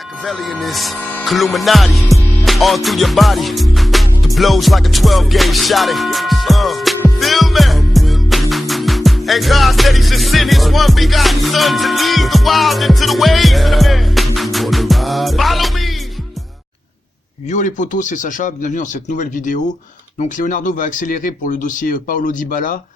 Machiavelli in this Illuminati, all through your body. The blows like a 12-gauge shot. Feel me? And God said He should send His one begotten Son to lead the wild into the ways. Follow me. Yo les potos, c'est Sacha, bienvenue dans cette nouvelle vidéo. Donc Leonardo va accélérer pour le dossier Paulo Dybala.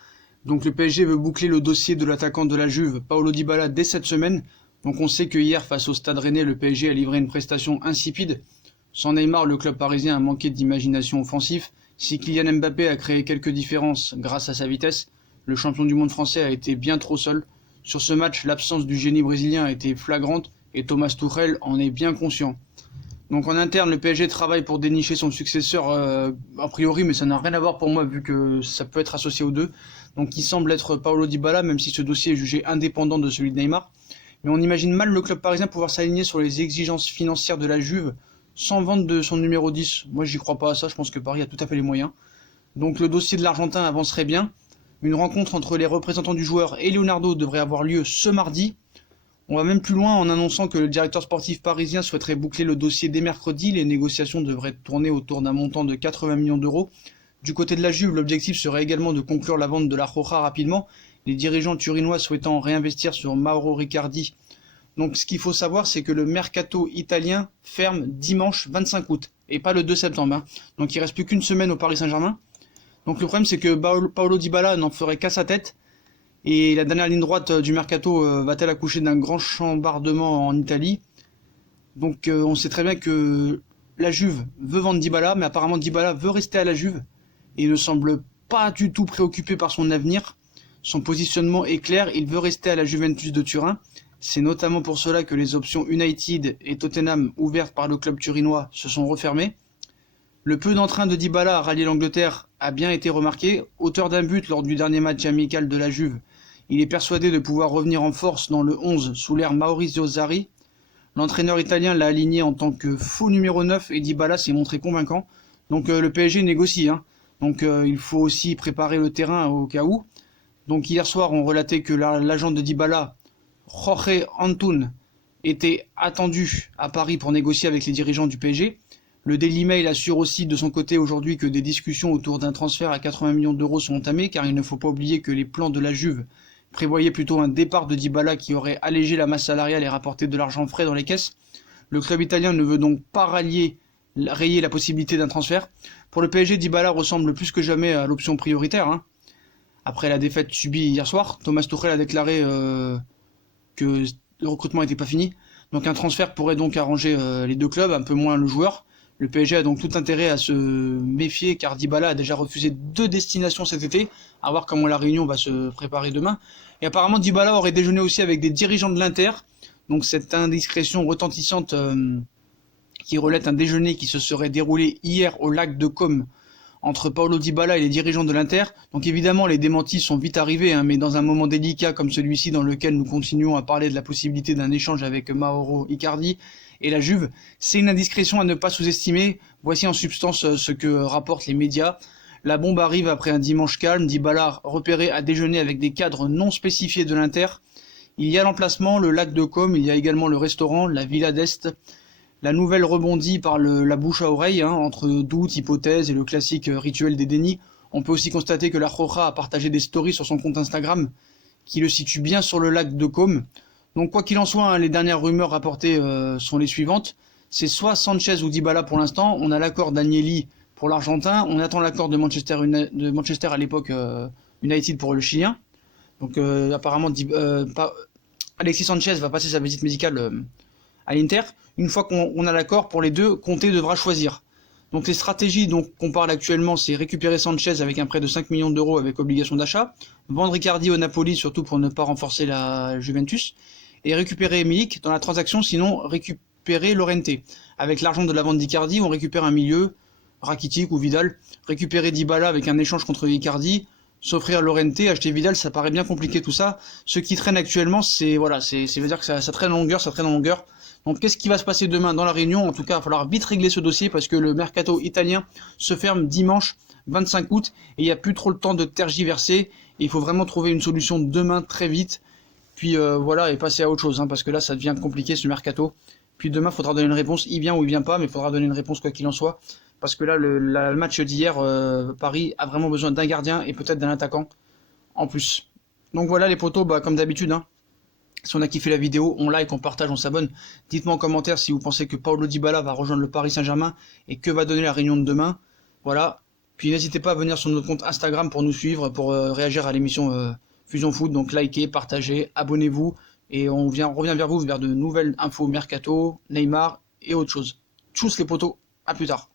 Donc le PSG veut boucler le dossier de l'attaquant de la Juve, Paulo Dybala, dès cette semaine. Donc on sait que hier, face au Stade Rennais, le PSG a livré une prestation insipide. Sans Neymar, le club parisien a manqué d'imagination offensive. Si Kylian Mbappé a créé quelques différences grâce à sa vitesse, le champion du monde français a été bien trop seul. Sur ce match, l'absence du génie brésilien a été flagrante et Thomas Tuchel en est bien conscient. Donc en interne, le PSG travaille pour dénicher son successeur a priori, mais ça n'a rien à voir pour moi vu que ça peut être associé aux deux. Donc il semble être Paulo Dybala, même si ce dossier est jugé indépendant de celui de Neymar. Mais on imagine mal le club parisien pouvoir s'aligner sur les exigences financières de la Juve sans vente de son numéro 10. Moi j'y crois pas à ça, je pense que Paris a tout à fait les moyens. Donc le dossier de l'Argentin avancerait bien. Une rencontre entre les représentants du joueur et Leonardo devrait avoir lieu ce mardi. On va même plus loin en annonçant que le directeur sportif parisien souhaiterait boucler le dossier dès mercredi. Les négociations devraient tourner autour d'un montant de 80 millions d'euros. Du côté de la Juve, l'objectif serait également de conclure la vente de la Roja rapidement, les dirigeants turinois souhaitant réinvestir sur Mauro Icardi. Donc ce qu'il faut savoir, c'est que le mercato italien ferme dimanche 25 août, et pas le 2 septembre. Donc il reste plus qu'une semaine au Paris Saint-Germain. Donc le problème, c'est que Paulo Dybala n'en ferait qu'à sa tête. Et la dernière ligne droite du mercato va-t-elle accoucher d'un grand chambardement en Italie? Donc on sait très bien que la Juve veut vendre Dybala, mais apparemment Dybala veut rester à la Juve et ne semble pas du tout préoccupé par son avenir. Son positionnement est clair, il veut rester à la Juventus de Turin. C'est notamment pour cela que les options United et Tottenham ouvertes par le club turinois se sont refermées. Le peu d'entrain de Dybala à rallier l'Angleterre a bien été remarqué. Auteur d'un but lors du dernier match amical de la Juve, il est persuadé de pouvoir revenir en force dans le 11 sous l'ère Maurizio Sarri. L'entraîneur italien l'a aligné en tant que faux numéro 9 et Dybala s'est montré convaincant. Donc le PSG négocie. Donc il faut aussi préparer le terrain au cas où. Donc hier soir, on relatait que l'agent de Dybala, Jorge Antun, était attendu à Paris pour négocier avec les dirigeants du PSG. Le Daily Mail assure aussi de son côté aujourd'hui que des discussions autour d'un transfert à 80 millions d'euros sont entamées, car il ne faut pas oublier que les plans de la Juve prévoyaient plutôt un départ de Dybala qui aurait allégé la masse salariale et rapporté de l'argent frais dans les caisses. Le club italien ne veut donc pas rayer la possibilité d'un transfert. Pour le PSG, Dybala ressemble plus que jamais à l'option prioritaire. Après la défaite subie hier soir, Thomas Tuchel a déclaré que le recrutement n'était pas fini. Donc un transfert pourrait donc arranger les deux clubs, un peu moins le joueur. Le PSG a donc tout intérêt à se méfier car Dybala a déjà refusé 2 destinations cet été, à voir comment la réunion va se préparer demain. Et apparemment Dybala aurait déjeuné aussi avec des dirigeants de l'Inter, donc cette indiscrétion retentissante qui relate un déjeuner qui se serait déroulé hier au lac de Côme entre Paulo Dybala et les dirigeants de l'Inter. Donc évidemment les démentis sont vite arrivés, mais dans un moment délicat comme celui-ci dans lequel nous continuons à parler de la possibilité d'un échange avec Mauro Icardi et la Juve, c'est une indiscrétion à ne pas sous-estimer. Voici en substance ce que rapportent les médias. La bombe arrive après un dimanche calme, Dybala repéré à déjeuner avec des cadres non spécifiés de l'Inter. Il y a l'emplacement, le lac de Côme, il y a également le restaurant, la Villa d'Est. La nouvelle rebondit par la bouche à oreille, entre doutes, hypothèses et le classique rituel des dénis. On peut aussi constater que la Roja a partagé des stories sur son compte Instagram qui le situe bien sur le lac de Côme. Donc quoi qu'il en soit, les dernières rumeurs rapportées sont les suivantes. C'est soit Sanchez ou Dybala pour l'instant. On a l'accord d'Agnelli pour l'Argentin. On attend l'accord de Manchester à l'époque United pour le Chilien. Donc apparemment Alexis Sanchez va passer sa visite médicale à l'Inter. Une fois qu'on a l'accord pour les deux, Conte devra choisir. Donc les stratégies qu'on parle actuellement, c'est récupérer Sanchez avec un prêt de 5 millions d'euros avec obligation d'achat, vendre Icardi au Napoli surtout pour ne pas renforcer la Juventus, et récupérer Milik dans la transaction, sinon récupérer Llorente. Avec l'argent de la vente d'Icardi, on récupère un milieu, Rakitic ou Vidal, récupérer Dybala avec un échange contre Icardi, s'offrir Llorente, acheter Vidal, ça paraît bien compliqué tout ça. Ce qui traîne actuellement, ça veut dire que ça traîne en longueur, Donc qu'est-ce qui va se passer demain dans la réunion? En tout cas, il va falloir vite régler ce dossier parce que le mercato italien se ferme dimanche 25 août et il n'y a plus trop le temps de tergiverser. Et il faut vraiment trouver une solution demain très vite. Puis voilà, et passer à autre chose, parce que là ça devient compliqué ce mercato. Puis demain, il faudra donner une réponse, il vient ou il vient pas, mais il faudra donner une réponse quoi qu'il en soit. Parce que là, le match d'hier, Paris a vraiment besoin d'un gardien et peut-être d'un attaquant en plus. Donc voilà les potos, bah, comme d'habitude, hein. Si on a kiffé la vidéo, on like, on partage, on s'abonne. Dites-moi en commentaire si vous pensez que Paulo Dybala va rejoindre le Paris Saint-Germain et que va donner la réunion de demain. Voilà. Puis n'hésitez pas à venir sur notre compte Instagram pour nous suivre, pour réagir à l'émission Fusion Foot. Donc likez, partagez, abonnez-vous. Et on revient vers vous vers de nouvelles infos mercato, Neymar et autre chose. Tchuss les potos, à plus tard.